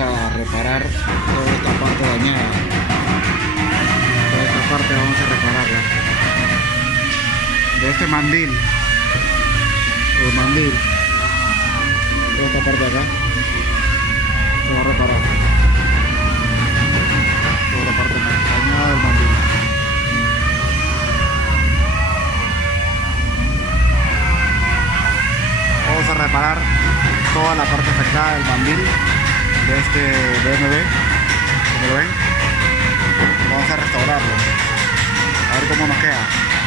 vamos a reparar toda esta parte dañada. Toda esta parte vamos a repararla. De este mandil. El mandil. Toda esta parte de acá se va a reparar. Toda la parte dañada del mandil. Vamos a reparar toda la parte afectada del mandil de este BMW, como lo ven. Vamos a restaurarlo, a ver cómo nos queda.